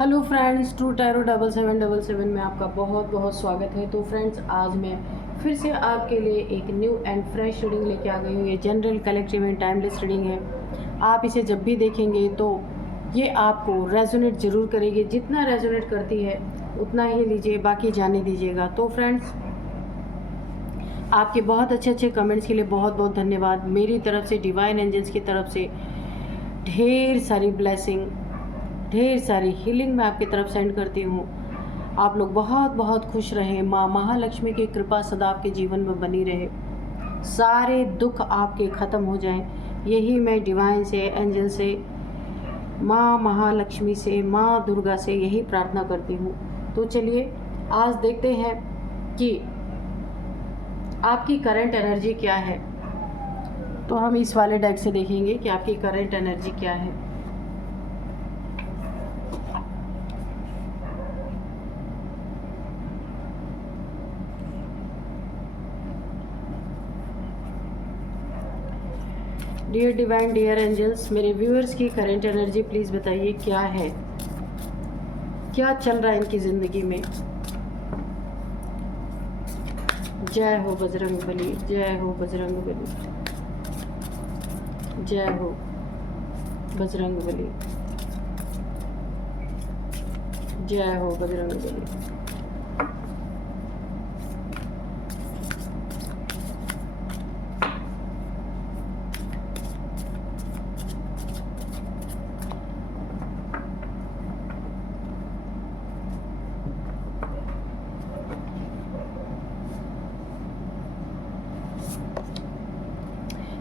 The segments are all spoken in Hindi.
हेलो फ्रेंड्स, ट्रू टैरो 7777 में आपका बहुत बहुत स्वागत है। तो फ्रेंड्स, आज मैं फिर से आपके लिए एक न्यू एंड फ्रेश रीडिंग लेके आ गई हूँ। ये general, collective and timeless reading है। आप इसे जब भी देखेंगे तो ये आपको रेजोनेट ज़रूर करेगी। जितना रेजोनेट करती है उतना ही लीजिए, बाकी जाने दीजिएगा। तो फ्रेंड्स, आपके बहुत अच्छे अच्छे कमेंट्स के लिए बहुत बहुत धन्यवाद। मेरी तरफ से, डिवाइन एंजल्स की तरफ से ढेर सारी ब्लेसिंग, ढेर सारी हीलिंग मैं आपकी तरफ सेंड करती हूँ। आप लोग बहुत बहुत खुश रहें। माँ महालक्ष्मी की कृपा सदा आपके जीवन में बनी रहे। सारे दुख आपके ख़त्म हो जाएं, यही मैं डिवाइन से, एंजल से, माँ महालक्ष्मी से, माँ दुर्गा से यही प्रार्थना करती हूँ। तो चलिए आज देखते हैं कि आपकी करंट एनर्जी क्या है। तो हम इस वाले डेक से देखेंगे कि आपकी करंट एनर्जी क्या है। डियर डिवाइन, डियर एंजल्स, मेरे व्यूअर्स की करंट एनर्जी प्लीज़ बताइए क्या है, क्या चल रहा है इनकी ज़िंदगी में। जय हो बजरंग बली, जय हो बजरंग बली, जय हो बजरंग बली, जय हो Bajrang Bali.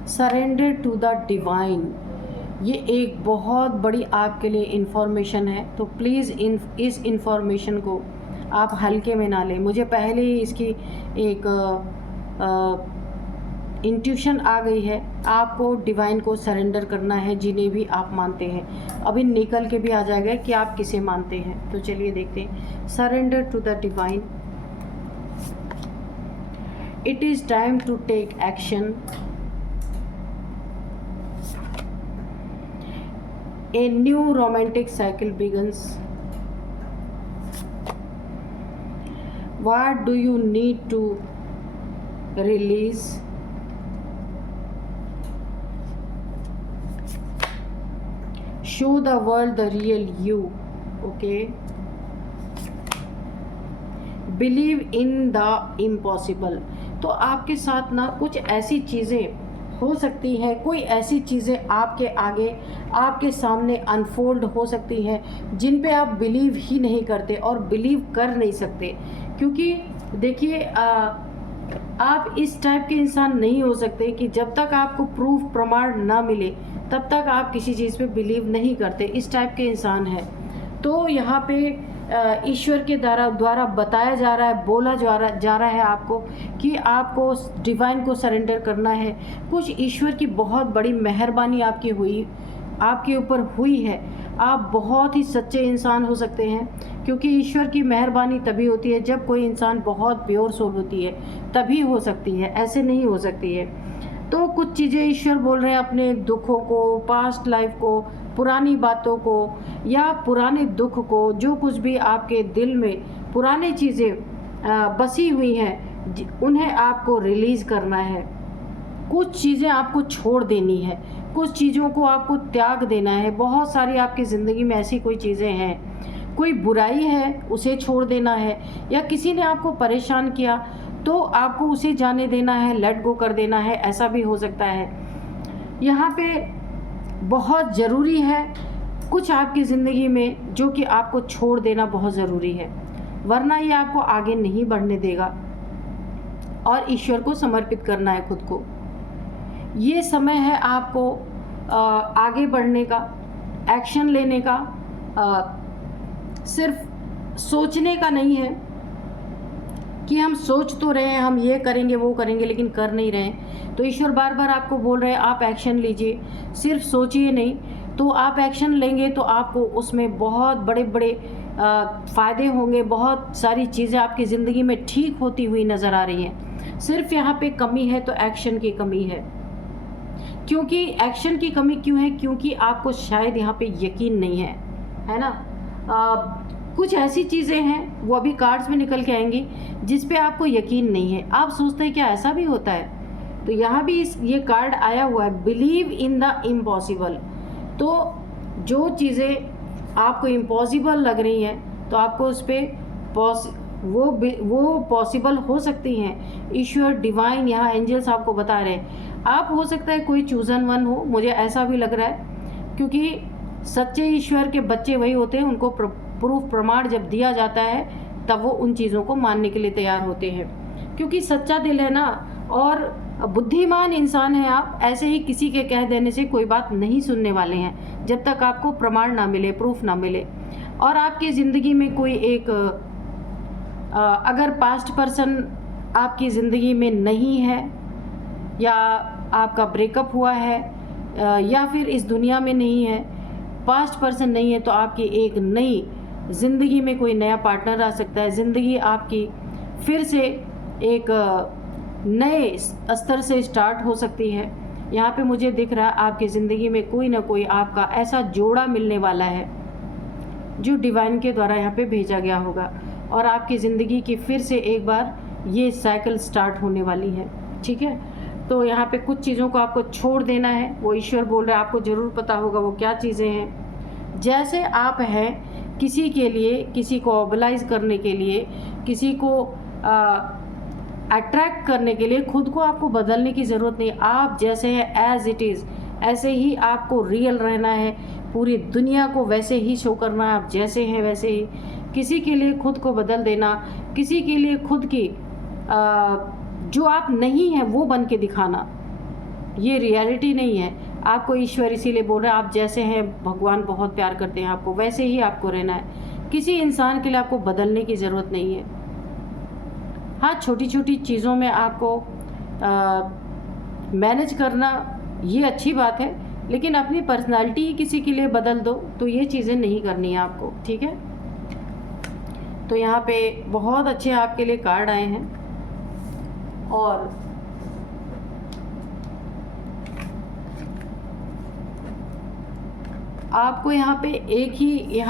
Surrender to the divine, ये एक बहुत बड़ी आपके लिए इन्फॉर्मेशन है। तो प्लीज़ इस इन्फॉर्मेशन को आप हल्के में ना लें। मुझे पहले ही इसकी एक इंट्यूशन आ गई है। आपको डिवाइन को सरेंडर करना है, जिन्हें भी आप मानते हैं। अभी निकल के भी आ जाएगा कि आप किसे मानते हैं। तो चलिए देखते हैं। Surrender to the divine, it is time to take action. A new romantic cycle begins. What do you need to release? Show the world the real you. Okay. Believe in the impossible. तो आपके साथ ना कुछ ऐसी चीज़ें हो सकती हैं, कोई ऐसी चीज़ें आपके आगे, आपके सामने अनफोल्ड हो सकती हैं जिन पे आप बिलीव ही नहीं करते और बिलीव कर नहीं सकते। क्योंकि देखिए, आप इस टाइप के इंसान नहीं हो सकते कि जब तक आपको प्रूफ, प्रमाण ना मिले तब तक आप किसी चीज़ पे बिलीव नहीं करते। इस टाइप के इंसान हैं। तो यहाँ पे ईश्वर के द्वारा बताया जा रहा है, बोला जा रहा है आपको कि आपको डिवाइन को सरेंडर करना है। कुछ ईश्वर की बहुत बड़ी मेहरबानी आपके ऊपर हुई है। आप बहुत ही सच्चे इंसान हो सकते हैं, क्योंकि ईश्वर की मेहरबानी तभी होती है जब कोई इंसान बहुत प्योर सोल होती है, तभी हो सकती है, ऐसे नहीं हो सकती है। तो कुछ चीज़ें ईश्वर बोल रहे हैं, अपने दुखों को, पास्ट लाइफ को, पुरानी बातों को या पुराने दुख को, जो कुछ भी आपके दिल में पुरानी चीज़ें बसी हुई हैं, उन्हें आपको रिलीज़ करना है। कुछ चीज़ें आपको छोड़ देनी है, कुछ चीज़ों को आपको त्याग देना है। बहुत सारी आपकी ज़िंदगी में ऐसी कोई चीज़ें हैं, कोई बुराई है उसे छोड़ देना है, या किसी ने आपको परेशान किया तो आपको उसे जाने देना है, लेट गो कर देना है। ऐसा भी हो सकता है। यहाँ पे बहुत ज़रूरी है कुछ आपकी ज़िंदगी में जो कि आपको छोड़ देना बहुत ज़रूरी है, वरना ये आपको आगे नहीं बढ़ने देगा। और ईश्वर को समर्पित करना है खुद को। ये समय है आपको आगे बढ़ने का, एक्शन लेने का। सिर्फ सोचने का नहीं है कि हम सोच तो रहे हैं, हम ये करेंगे वो करेंगे, लेकिन कर नहीं रहे हैं। तो ईश्वर बार बार आपको बोल रहे हैं आप एक्शन लीजिए, सिर्फ सोचिए नहीं। तो आप एक्शन लेंगे तो आपको उसमें बहुत बड़े बड़े फ़ायदे होंगे। बहुत सारी चीज़ें आपकी ज़िंदगी में ठीक होती हुई नज़र आ रही हैं। सिर्फ यहाँ पे कमी है तो एक्शन की कमी है। क्योंकि एक्शन की कमी क्यों है? क्योंकि आपको शायद यहाँ पे यकीन नहीं है, है ना। कुछ ऐसी चीज़ें हैं वो अभी कार्ड्स में निकल के आएंगी जिस पे आपको यकीन नहीं है, आप सोचते हैं क्या ऐसा भी होता है। तो यहाँ भी ये कार्ड आया हुआ है, बिलीव इन द इम्पॉसिबल। तो जो चीज़ें आपको इम्पॉसिबल लग रही हैं तो आपको उस पर वो पॉसिबल हो सकती हैं। ईश्वर, डिवाइन, यहाँ एंजल्स आपको बता रहे हैं। आप हो सकता है कोई चूजन वन हो, मुझे ऐसा भी लग रहा है, क्योंकि सच्चे ईश्वर के बच्चे वही होते हैं, उनको प्रूफ प्रमाण जब दिया जाता है तब वो उन चीज़ों को मानने के लिए तैयार होते हैं, क्योंकि सच्चा दिल है ना। और बुद्धिमान इंसान है आप, ऐसे ही किसी के कह देने से कोई बात नहीं सुनने वाले हैं जब तक आपको प्रमाण ना मिले, प्रूफ ना मिले। और आपकी ज़िंदगी में कोई एक अगर पास्ट पर्सन आपकी ज़िंदगी में नहीं है, या आपका ब्रेकअप हुआ है, या फिर इस दुनिया में नहीं है, पास्ट पर्सन नहीं है, तो आपकी एक नई ज़िंदगी में कोई नया पार्टनर आ सकता है। ज़िंदगी आपकी फिर से एक नए स्तर से स्टार्ट हो सकती है। यहाँ पे मुझे दिख रहा है आपकी ज़िंदगी में कोई ना कोई आपका ऐसा जोड़ा मिलने वाला है जो डिवाइन के द्वारा यहाँ पे भेजा गया होगा, और आपकी ज़िंदगी की फिर से एक बार ये साइकिल स्टार्ट होने वाली है। ठीक है, तो यहाँ पे कुछ चीज़ों को आपको छोड़ देना है, वो ईश्वर बोल रहे हैं, आपको ज़रूर पता होगा वो क्या चीज़ें हैं। जैसे आप हैं किसी के लिए, किसी को ऑबलाइज करने के लिए, किसी को अट्रैक्ट करने के लिए खुद को आपको बदलने की ज़रूरत नहीं। आप जैसे हैं एज इट इज़, ऐसे ही आपको रियल रहना है, पूरी दुनिया को वैसे ही शो करना है, आप जैसे हैं वैसे ही। किसी के लिए खुद को बदल देना, किसी के लिए खुद की जो आप नहीं हैं वो बन के दिखाना, ये रियलिटी नहीं है। आपको ईश्वर इसीलिए बोल रहा है, आप जैसे हैं भगवान बहुत प्यार करते हैं आपको, वैसे ही आपको रहना है। किसी इंसान के लिए आपको बदलने की ज़रूरत नहीं है। हाँ, छोटी छोटी चीज़ों में आपको मैनेज करना ये अच्छी बात है, लेकिन अपनी पर्सनालिटी ही किसी के लिए बदल दो तो ये चीज़ें नहीं करनी है आपको। ठीक है, तो यहाँ पे बहुत अच्छे आपके लिए कार्ड आए हैं, और आपको यहाँ पे एक ही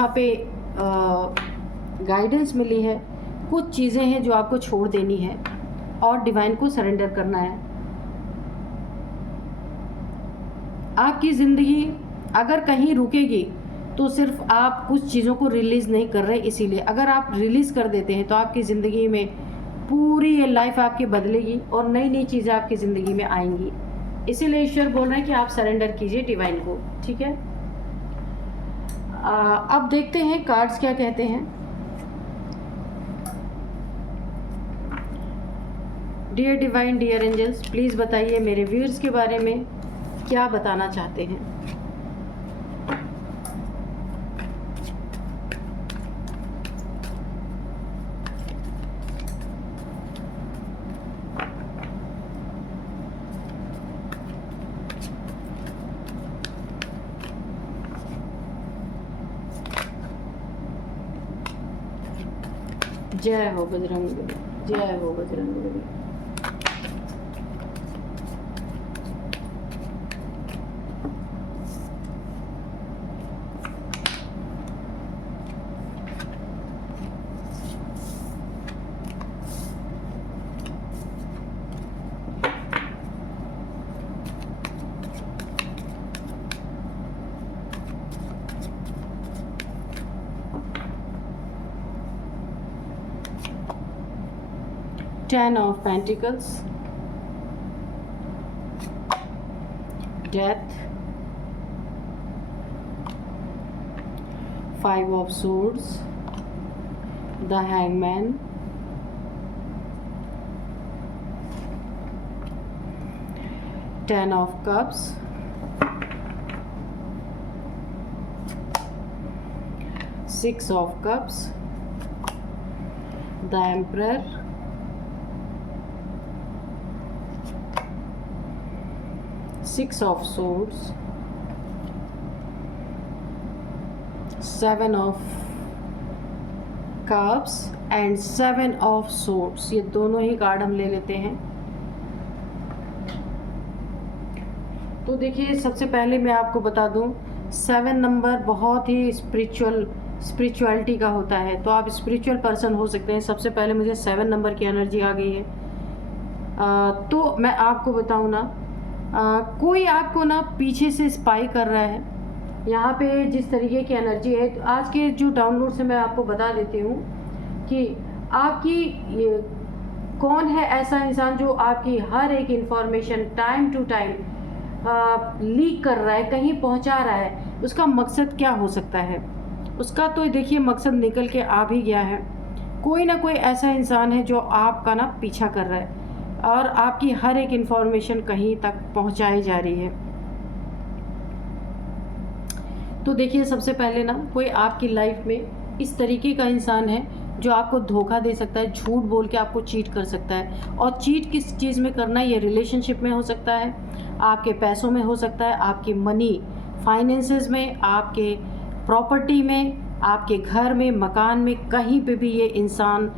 गाइडेंस मिली है। कुछ चीज़ें हैं जो आपको छोड़ देनी है और डिवाइन को सरेंडर करना है। आपकी ज़िंदगी अगर कहीं रुकेगी तो सिर्फ आप कुछ चीज़ों को रिलीज़ नहीं कर रहे, इसीलिए अगर आप रिलीज़ कर देते हैं तो आपकी ज़िंदगी में पूरी ये लाइफ आपकी बदलेगी और नई नई चीज़ें आपकी ज़िंदगी में आएंगी। इसीलिए ईश्वर बोल रहे हैं कि आप सरेंडर कीजिए डिवाइन को। ठीक है, अब देखते हैं कार्ड्स क्या कहते हैं। Dear divine, dear angels, please बताइए मेरे व्यूअर्स के बारे में क्या बताना चाहते हैं। जय हो बजरंगबली, जय हो Bajrangbali. Ten of Pentacles, Death, Five of Swords, the Hangman, Ten of Cups, Six of Cups, the Emperor, Six of Swords, Seven of Cups and Seven of Swords। ये दोनों ही कार्ड हम ले लेते हैं। तो देखिए, सबसे पहले मैं आपको बता दूं, 7 नंबर बहुत ही स्पिरिचुअल स्पिरिचुअलिटी का होता है, तो आप स्पिरिचुअल पर्सन हो सकते हैं। सबसे पहले मुझे 7 नंबर की एनर्जी आ गई है। तो मैं आपको बताऊँ ना, कोई आपको ना पीछे से स्पाई कर रहा है। यहाँ पे जिस तरीके की एनर्जी है, तो आज के जो डाउनलोड से मैं आपको बता देती हूँ कि आपकी ये कौन है ऐसा इंसान जो आपकी हर एक information time to time leak कर रहा है, कहीं पहुँचा रहा है। उसका मकसद क्या हो सकता है? उसका तो देखिए मकसद निकल के आ भी गया है। कोई ना कोई ऐसा इंसान है जो आपका ना पीछा कर रहा है और आपकी हर एक इंफॉर्मेशन कहीं तक पहुंचाई जा रही है। तो देखिए सबसे पहले ना, कोई आपकी लाइफ में इस तरीके का इंसान है जो आपको धोखा दे सकता है, झूठ बोल के आपको चीट कर सकता है। और चीट किस चीज़ में करना है? ये रिलेशनशिप में हो सकता है, आपके पैसों में हो सकता है, आपकी मनी फाइनेंसेस में, आपके प्रॉपर्टी में, आपके घर में, मकान में, कहीं पे भी ये इंसान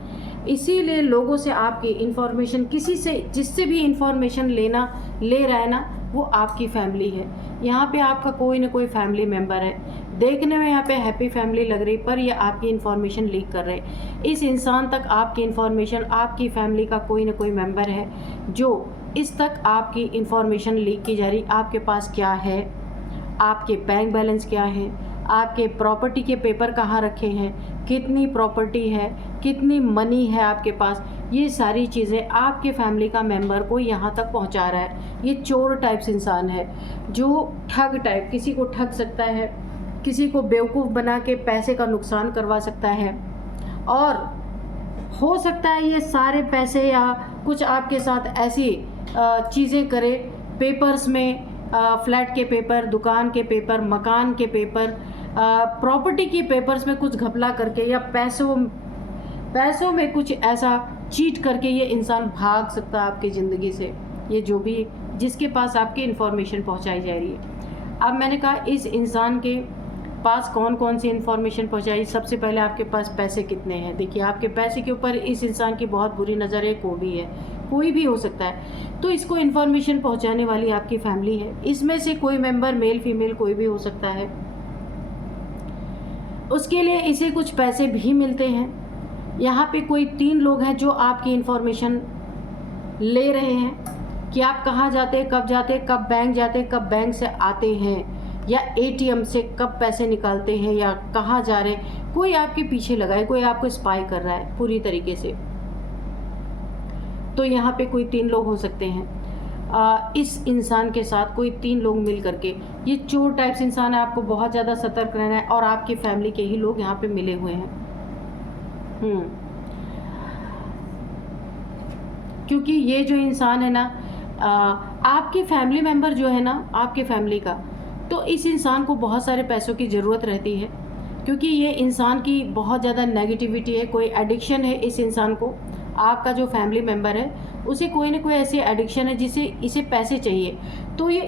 इसीलिए लोगों से आपकी इन्फॉर्मेशन, किसी से जिससे भी इन्फॉर्मेशन ले रहा है ना, वो आपकी फैमिली है। यहाँ पे आपका कोई ना कोई फैमिली मेम्बर है। देखने में यहाँ पे हैप्पी फैमिली लग रही, पर ये आपकी इन्फॉर्मेशन लीक कर रहे हैं। इस इंसान तक आपकी इन्फॉर्मेशन, आपकी फैमिली का कोई ना कोई मेम्बर है जो इस तक आपकी इन्फॉर्मेशन लीक की जा रही। आपके पास क्या है, आपके बैंक बैलेंस क्या है, आपके प्रॉपर्टी के पेपर कहाँ रखे हैं, कितनी प्रॉपर्टी है, कितनी मनी है आपके पास, ये सारी चीज़ें आपके फैमिली का मेंबर को यहाँ तक पहुँचा रहा है। ये चोर टाइप्स इंसान है जो ठग टाइप, किसी को ठग सकता है, किसी को बेवकूफ़ बना के पैसे का नुकसान करवा सकता है। और हो सकता है ये सारे पैसे या कुछ आपके साथ ऐसी चीज़ें करे, पेपर्स में, फ्लैट के पेपर, दुकान के पेपर, मकान के पेपर, प्रॉपर्टी की पेपर्स में कुछ घपला करके या पैसों में कुछ ऐसा चीट करके ये इंसान भाग सकता है आपकी ज़िंदगी से। ये जो भी जिसके पास आपकी इन्फॉर्मेशन पहुंचाई जा रही है। अब मैंने कहा इस इंसान के पास कौन कौन सी इन्फॉर्मेशन पहुंचाई। सबसे पहले आपके पास पैसे कितने हैं। देखिए आपके पैसे के ऊपर इस इंसान की बहुत बुरी नज़र है, कोई भी हो सकता है। तो इसको इन्फॉर्मेशन पहुंचाने वाली आपकी फैमिली है। इसमें से कोई मेंबर, मेल फीमेल कोई भी हो सकता है। उसके लिए इसे कुछ पैसे भी मिलते हैं। यहाँ पे कोई 3 लोग हैं जो आपकी इन्फॉर्मेशन ले रहे हैं कि आप कहाँ जाते, कब जाते, कब बैंक जाते, कब बैंक से आते हैं, या एटीएम से कब पैसे निकालते हैं, या कहाँ जा रहे हैं। कोई आपके पीछे लगा है, कोई आपको स्पाई कर रहा है पूरी तरीके से। तो यहाँ पे कोई 3 लोग हो सकते हैं। इस इंसान के साथ कोई 3 लोग मिल करके, ये चोर टाइप्स इंसान है, आपको बहुत ज़्यादा सतर्क रहना है। और आपकी फैमिली के ही लोग यहाँ पे मिले हुए हैं। क्योंकि ये जो इंसान है ना, आपकी फैमिली मेम्बर जो है ना, आपके फैमिली का, तो इस इंसान को बहुत सारे पैसों की ज़रूरत रहती है। क्योंकि ये इंसान की बहुत ज़्यादा नेगेटिविटी है, कोई एडिक्शन है इस इंसान को। आपका जो फैमिली मेम्बर है उसे कोई ना कोई ऐसी एडिक्शन है जिसे इसे पैसे चाहिए। तो ये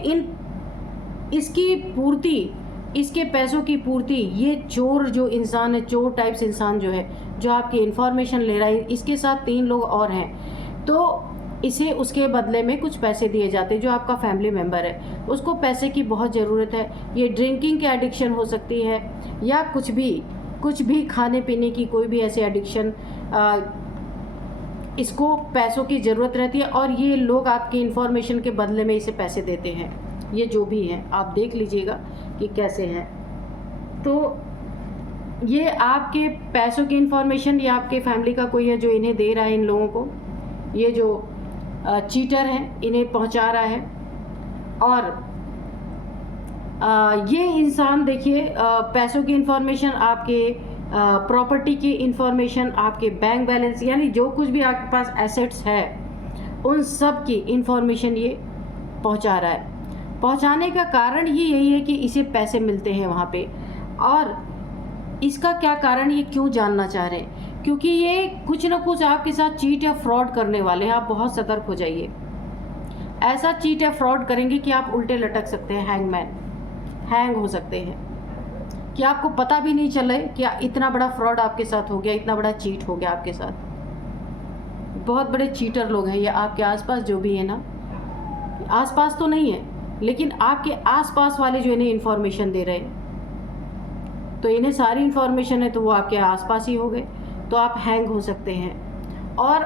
इसकी पूर्ति, इसके पैसों की पूर्ति, ये चोर जो इंसान है, चोर टाइप्स इंसान जो है, जो आपकी इन्फॉर्मेशन ले रहा है, इसके साथ 3 लोग और हैं। तो इसे उसके बदले में कुछ पैसे दिए जाते हैं। जो आपका फैमिली मेम्बर है उसको पैसे की बहुत ज़रूरत है। ये ड्रिंकिंग की एडिक्शन हो सकती है, या कुछ भी खाने पीने की कोई भी ऐसी एडिक्शन, इसको पैसों की ज़रूरत रहती है। और ये लोग आपकी इन्फॉर्मेशन के बदले में इसे पैसे देते हैं। ये जो भी हैं आप देख लीजिएगा कि कैसे हैं। तो ये आपके पैसों की इन्फॉर्मेशन या आपके फैमिली का कोई है जो इन्हें दे रहा है, इन लोगों को। ये जो चीटर हैं इन्हें पहुंचा रहा है। और ये इंसान देखिए पैसों की इन्फॉर्मेशन, आपके प्रॉपर्टी की इन्फॉर्मेशन, आपके बैंक बैलेंस, यानी जो कुछ भी आपके पास एसेट्स है उन सब की इन्फॉर्मेशन ये पहुंचा रहा है। पहुंचाने का कारण ही यही है कि इसे पैसे मिलते हैं वहाँ पे। और इसका क्या कारण, ये क्यों जानना चाह रहे हैं? क्योंकि ये कुछ ना कुछ आपके साथ चीट या फ्रॉड करने वाले हैं। आप बहुत सतर्क हो जाइए। ऐसा चीट या फ्रॉड करेंगे कि आप उल्टे लटक सकते हैं, हैंग हो सकते हैं, कि आपको पता भी नहीं चले कि इतना बड़ा फ्रॉड आपके साथ हो गया, इतना बड़ा चीट हो गया आपके साथ। बहुत बड़े चीटर लोग हैं ये आपके आसपास जो भी है ना, आसपास तो नहीं है लेकिन आपके आसपास वाले जो इन्हें इन्फॉर्मेशन दे रहे हैं। तो इन्हें सारी इन्फॉर्मेशन है तो वो आपके आसपास ही हो गए, तो आप हैंग हो सकते हैं। और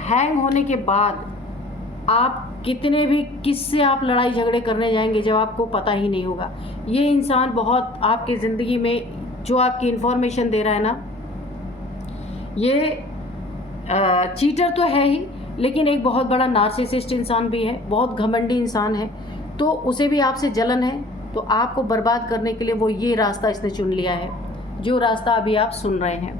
हैंग होने के बाद आप कितने भी किससे आप लड़ाई झगड़े करने जाएंगे जब आपको पता ही नहीं होगा। ये इंसान बहुत आपकी ज़िंदगी में जो आपकी इन्फॉर्मेशन दे रहा है ना, ये चीटर तो है ही, लेकिन एक बहुत बड़ा नार्सिसिस्ट इंसान भी है, बहुत घमंडी इंसान है। तो उसे भी आपसे जलन है, तो आपको बर्बाद करने के लिए वो ये रास्ता इसने चुन लिया है, जो रास्ता अभी आप सुन रहे हैं,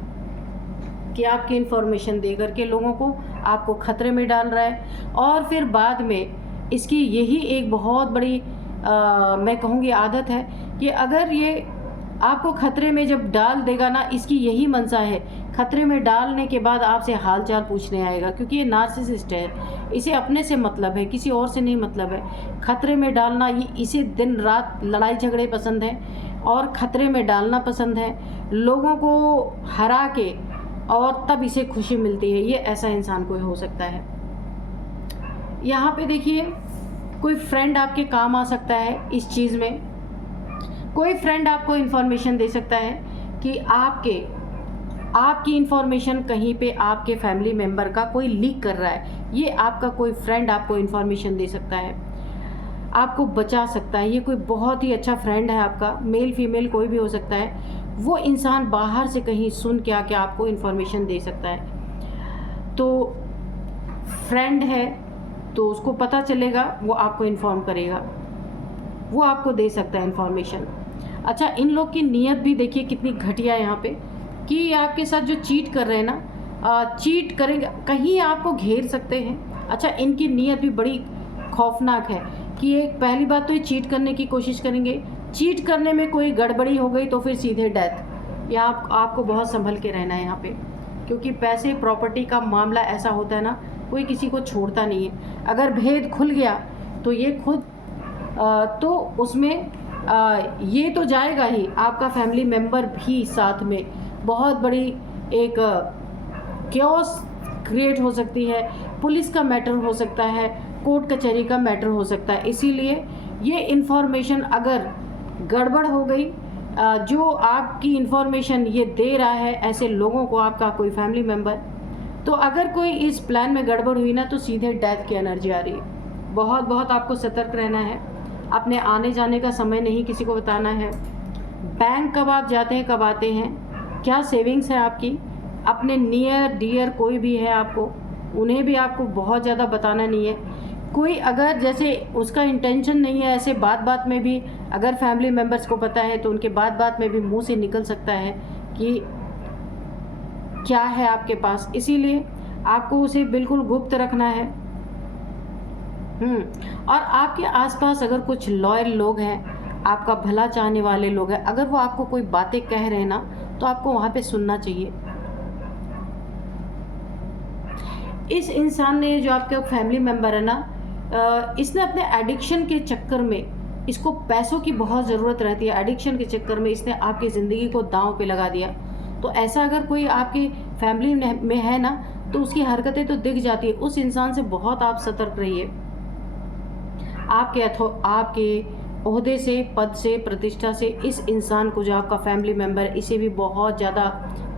कि आपकी इन्फॉर्मेशन दे करके लोगों को आपको ख़तरे में डाल रहा है। और फिर बाद में इसकी यही एक बहुत बड़ी मैं कहूँगी आदत है कि अगर ये आपको ख़तरे में जब डाल देगा ना, इसकी यही मंशा है, ख़तरे में डालने के बाद आपसे हाल चाल पूछने आएगा, क्योंकि ये नार्सिसिस्ट है, इसे अपने से मतलब है, किसी और से नहीं मतलब है। ख़तरे में डालना, ये इसे दिन रात लड़ाई झगड़े पसंद है और ख़तरे में डालना पसंद है, लोगों को हरा के, और तब इसे खुशी मिलती है। ये ऐसा इंसान कोई हो सकता है। यहाँ पे देखिए, कोई फ्रेंड आपके काम आ सकता है इस चीज़ में। कोई फ्रेंड आपको इन्फॉर्मेशन दे सकता है कि आपकी इन्फॉर्मेशन कहीं पे आपके फैमिली मेम्बर का कोई लीक कर रहा है। ये आपका कोई फ्रेंड आपको इन्फॉर्मेशन दे सकता है, आपको बचा सकता है। ये कोई बहुत ही अच्छा फ्रेंड है आपका, मेल फीमेल कोई भी हो सकता है। वो इंसान बाहर से कहीं सुन के आके आपको इन्फॉर्मेशन दे सकता है। तो फ्रेंड है तो उसको पता चलेगा, वो आपको इन्फॉर्म करेगा, वो आपको दे सकता है इन्फॉर्मेशन। अच्छा, इन लोग की नीयत भी देखिए कितनी घटिया है यहाँ पे, कि आपके साथ जो चीट कर रहे हैं ना, चीट करेंगे, कहीं आपको घेर सकते हैं। अच्छा, इनकी नीयत भी बड़ी खौफनाक है कि एक पहली बात तो ये चीट करने की कोशिश करेंगे, चीट करने में कोई गड़बड़ी हो गई तो फिर सीधे डेथ। या आपको बहुत संभल के रहना है यहाँ पे, क्योंकि पैसे प्रॉपर्टी का मामला ऐसा होता है ना, कोई किसी को छोड़ता नहीं है। अगर भेद खुल गया तो ये खुद तो उसमें ये तो जाएगा ही, आपका फैमिली मेम्बर भी साथ में। बहुत बड़ी एक क्योस क्रिएट हो सकती है, पुलिस का मैटर हो सकता है, कोर्ट कचहरी का मैटर हो सकता है। इसीलिए ये इन्फॉर्मेशन अगर गड़बड़ हो गई, जो आपकी इन्फॉर्मेशन ये दे रहा है ऐसे लोगों को, आपका कोई फैमिली मेम्बर, तो अगर कोई इस प्लान में गड़बड़ हुई ना, तो सीधे डेथ की एनर्जी आ रही है। बहुत आपको सतर्क रहना है, अपने आने जाने का समय नहीं किसी को बताना है। बैंक कब आप जाते हैं, कब आते हैं, क्या सेविंग्स है आपकी, अपने नियर डियर कोई भी है आपको, उन्हें भी आपको बहुत ज़्यादा बताना नहीं है। कोई अगर जैसे उसका इंटेंशन नहीं है, ऐसे बात बात में भी अगर फैमिली मेम्बर्स को पता है तो उनके बात बात में भी मुंह से निकल सकता है कि क्या है आपके पास। इसीलिए आपको उसे बिल्कुल गुप्त रखना है। और आपके आसपास अगर कुछ लॉयल लोग हैं, आपका भला चाहने वाले लोग हैं, अगर वो आपको कोई बातें कह रहे हैं ना, तो आपको वहाँ पे सुनना चाहिए। इस इंसान ने, जो आपके फैमिली मेम्बर है ना, इसने अपने एडिक्शन के चक्कर में, इसको पैसों की बहुत ज़रूरत रहती है, एडिक्शन के चक्कर में इसने आपकी ज़िंदगी को दांव पे लगा दिया। तो ऐसा अगर कोई आपकी फैमिली में है ना, तो उसकी हरकतें तो दिख जाती है। उस इंसान से बहुत आप सतर्क रहिए। आपके ओहदे से, पद से, प्रतिष्ठा से इस इंसान को, जो आपका फैमिली मेम्बर है, इसे भी बहुत ज़्यादा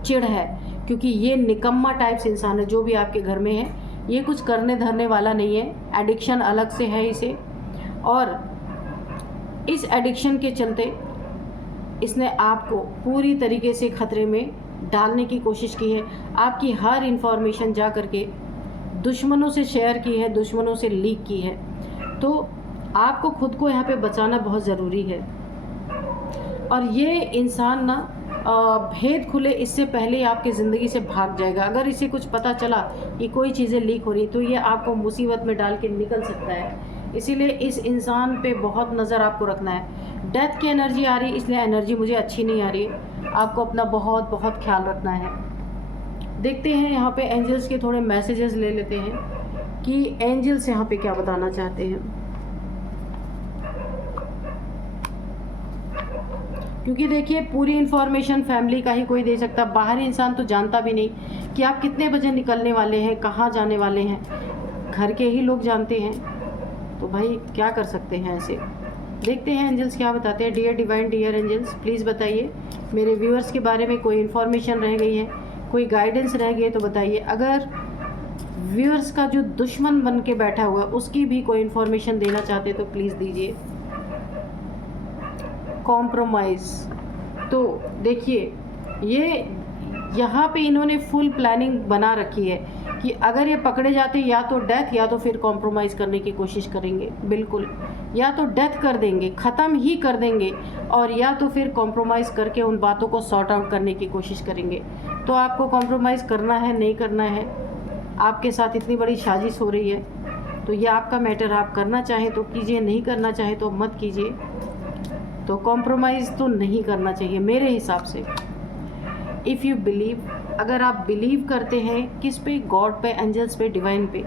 चिढ़ है, क्योंकि ये निकम्मा टाइप्स इंसान है जो भी आपके घर में है। ये कुछ करने धरने वाला नहीं है, एडिक्शन अलग से है इसे, और इस एडिक्शन के चलते इसने आपको पूरी तरीके से खतरे में डालने की कोशिश की है। आपकी हर इन्फॉर्मेशन जा करके दुश्मनों से शेयर की है, दुश्मनों से लीक की है। तो आपको खुद को यहाँ पे बचाना बहुत ज़रूरी है। और ये इंसान ना भेद खुले इससे पहले ही आपकी ज़िंदगी से भाग जाएगा। अगर इसे कुछ पता चला कि कोई चीज़ें लीक हो रही, तो ये आपको मुसीबत में डाल के निकल सकता है। इसीलिए इस इंसान पे बहुत नज़र आपको रखना है। डेथ की एनर्जी आ रही, इसलिए एनर्जी मुझे अच्छी नहीं आ रही। आपको अपना बहुत ख्याल रखना है। देखते हैं यहाँ पे एंजल्स के थोड़े मैसेजेस ले लेते हैं कि एंजल्स यहाँ पे क्या बताना चाहते हैं। क्योंकि देखिए, पूरी इन्फॉर्मेशन फैमिली का ही कोई दे सकता, बाहरी इंसान तो जानता भी नहीं कि आप कितने बजे निकलने वाले हैं, कहाँ जाने वाले हैं। घर के ही लोग जानते हैं, तो भाई क्या कर सकते हैं ऐसे। देखते हैं एंजल्स क्या बताते हैं। Dear divine, dear angels, please बताइए मेरे व्यूअर्स के बारे में कोई इन्फॉर्मेशन रह गई है, कोई गाइडेंस रह गई है तो बताइए। अगर व्यूअर्स का जो दुश्मन बन के बैठा हुआ है उसकी भी कोई इन्फॉर्मेशन देना चाहते तो प्लीज़ दीजिए। कॉम्प्रोमाइज़, तो देखिए ये यहाँ पे इन्होंने फुल प्लानिंग बना रखी है कि अगर ये पकड़े जाते या तो डेथ या तो फिर कॉम्प्रोमाइज़ करने की कोशिश करेंगे। बिल्कुल, या तो डेथ कर देंगे, ख़त्म ही कर देंगे, और या तो फिर कॉम्प्रोमाइज़ करके उन बातों को सॉर्ट आउट करने की कोशिश करेंगे। तो आपको कॉम्प्रोमाइज़ करना है नहीं करना है? आपके साथ इतनी बड़ी साजिश हो रही है तो ये आपका मैटर। आप करना चाहें तो कीजिए, नहीं करना चाहें तो मत कीजिए। तो कॉम्प्रोमाइज़ तो नहीं करना चाहिए मेरे हिसाब से। इफ़ यू बिलीव, अगर आप बिलीव करते हैं किस पे, गॉड पे, एंजल्स पे, डिवाइन पे,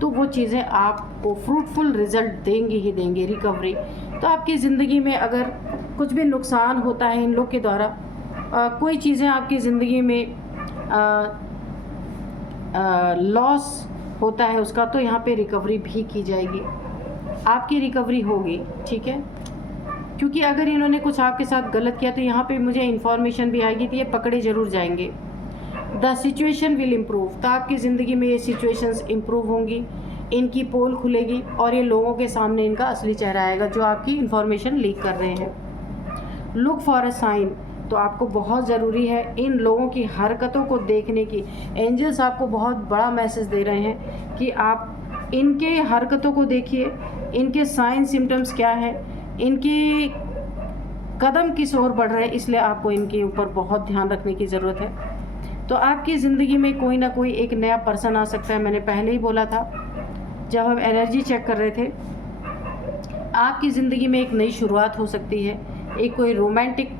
तो वो चीज़ें आपको फ्रूटफुल रिजल्ट देंगी ही देंगी, रिकवरी। तो आपकी ज़िंदगी में अगर कुछ भी नुकसान होता है इन लोग के द्वारा, कोई चीज़ें आपकी ज़िंदगी में लॉस होता है उसका, तो यहाँ पे रिकवरी भी की जाएगी, आपकी रिकवरी होगी, ठीक है। क्योंकि अगर इन्होंने कुछ आपके साथ गलत किया तो यहाँ पे मुझे इन्फॉर्मेशन भी आएगी तो ये पकड़े ज़रूर जाएंगे। द सिचुएशन विल इम्प्रूव, तो आपकी ज़िंदगी में ये सिचुएशंस इम्प्रूव होंगी, इनकी पोल खुलेगी और ये लोगों के सामने इनका असली चेहरा आएगा जो आपकी इन्फॉर्मेशन लीक कर रहे हैं। लुक फॉर अ साइन, तो आपको बहुत ज़रूरी है इन लोगों की हरकतों को देखने की। एंजल्स आपको बहुत बड़ा मैसेज दे रहे हैं कि आप इनके हरकतों को देखिए, इनके साइन सिम्टम्स क्या है, इनके कदम किस ओर बढ़ रहे हैं, इसलिए आपको इनके ऊपर बहुत ध्यान रखने की ज़रूरत है। तो आपकी ज़िंदगी में कोई ना कोई एक नया पर्सन आ सकता है। मैंने पहले ही बोला था जब हम एनर्जी चेक कर रहे थे, आपकी ज़िंदगी में एक नई शुरुआत हो सकती है। एक कोई romantic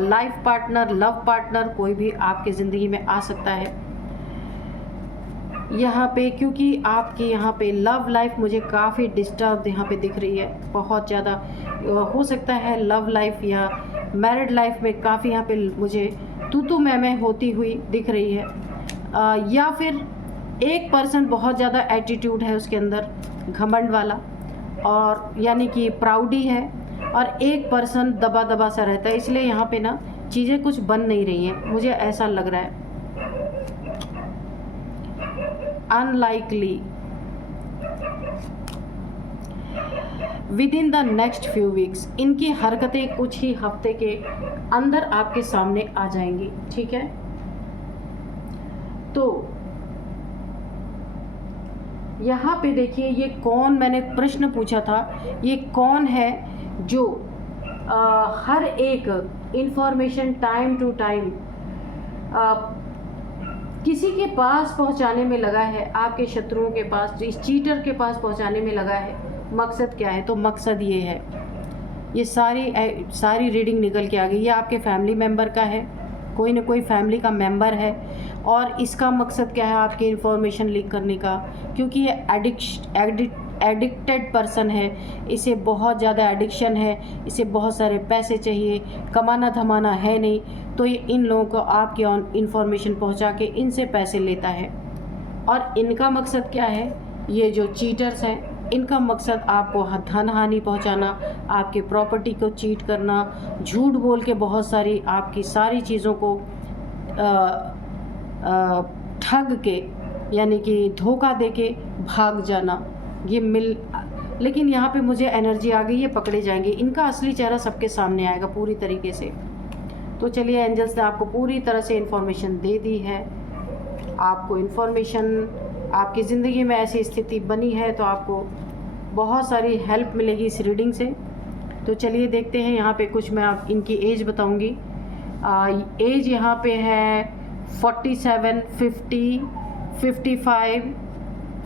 life partner, love partner, कोई भी आपकी ज़िंदगी में आ सकता है यहाँ पे, क्योंकि आपकी यहाँ पे लव लाइफ मुझे काफ़ी डिस्टर्ब यहाँ पे दिख रही है, बहुत ज़्यादा। हो सकता है लव लाइफ या मैरिड लाइफ में काफ़ी यहाँ पे मुझे तू मैं होती हुई दिख रही है, या फिर एक पर्सन बहुत ज़्यादा एटीट्यूड है उसके अंदर, घमंड वाला, और यानी कि प्राउडी है, और एक पर्सन दबा दबा सा रहता है। इसलिए यहाँ पे ना चीज़ें कुछ बन नहीं रही हैं, मुझे ऐसा लग रहा है। Unlikely with in the next few weeks, इनकी हरकतें कुछ ही हफ्ते के अंदर आपके सामने आ जाएंगी, ठीक है। तो यहाँ पे देखिए ये कौन, मैंने प्रश्न पूछा था, ये कौन है जो हर एक इंफॉर्मेशन टाइम टू टाइम किसी के पास पहुंचाने में लगा है, आपके शत्रुओं के पास, इस चीटर के पास पहुंचाने में लगा है। मकसद क्या है? तो मकसद ये है, ये सारी रीडिंग निकल के आ गई। ये आपके फैमिली मेम्बर का है, कोई ना कोई फैमिली का मेंबर है, और इसका मकसद क्या है? आपकी इन्फॉर्मेशन लीक करने का, क्योंकि ये एडिक्टेड पर्सन है, इसे बहुत ज़्यादा एडिक्शन है, इसे बहुत सारे पैसे चाहिए, कमाना धमाना है नहीं, तो ये इन लोगों को आपकी इन्फॉर्मेशन पहुंचा के इनसे पैसे लेता है। और इनका मकसद क्या है? ये जो चीटर्स हैं, इनका मकसद आपको धन हानि पहुंचाना, आपके प्रॉपर्टी को चीट करना, झूठ बोल के बहुत सारी आपकी सारी चीज़ों को ठग के, यानी कि धोखा दे के भाग जाना। ये लेकिन यहाँ पे मुझे एनर्जी आ गई, ये पकड़े जाएंगे, इनका असली चेहरा सबके सामने आएगा पूरी तरीके से। तो चलिए, एंजल्स ने आपको पूरी तरह से इन्फॉर्मेशन दे दी है। आपको इन्फॉर्मेशन, आपकी ज़िंदगी में ऐसी स्थिति बनी है तो आपको बहुत सारी हेल्प मिलेगी इस रीडिंग से। तो चलिए देखते हैं, यहाँ पे कुछ मैं आप इनकी एज बताऊँगी। एज यहाँ पे है 47, 50, 55,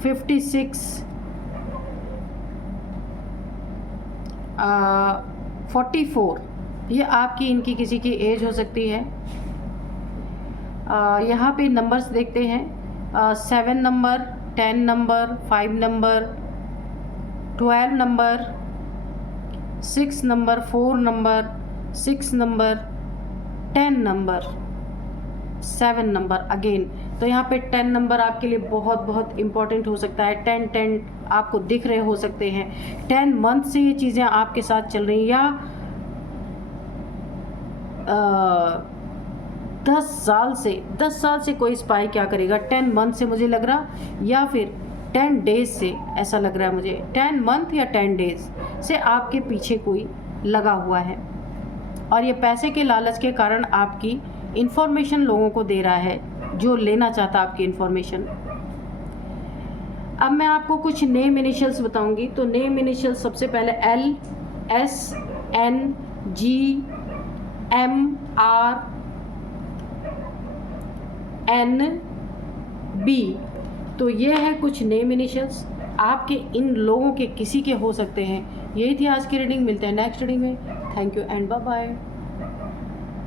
56, 44, ये आपकी इनकी किसी की एज हो सकती है। यहाँ पे नंबर्स देखते हैं, 7 number, 10 number, 5 number, 12 number, 6 number, 4 number, 6 number, 10 number, 7 number again. तो यहाँ पे 10 नंबर आपके लिए बहुत बहुत इम्पोर्टेंट हो सकता है। 10 आपको दिख रहे हो सकते हैं। 10 मंथ से ये चीज़ें आपके साथ चल रही, या 10 साल से कोई स्पाई क्या करेगा, 10 मंथ से मुझे लग रहा, या फिर 10 डेज से ऐसा लग रहा है मुझे, 10 मंथ या 10 डेज से आपके पीछे कोई लगा हुआ है, और ये पैसे के लालच के कारण आपकी इन्फॉर्मेशन लोगों को दे रहा है जो लेना चाहता आपकी इन्फॉर्मेशन। अब मैं आपको कुछ नेम इनिशियल्स बताऊंगी। तो नेम इनिशियल्स सबसे पहले L, S, N, G, M, R, N, B। तो ये है कुछ नेम इनिशियल्स, आपके इन लोगों के किसी के हो सकते हैं। यही थी आज की रीडिंग, मिलते हैं नेक्स्ट रीडिंग में। Thank you and bye bye.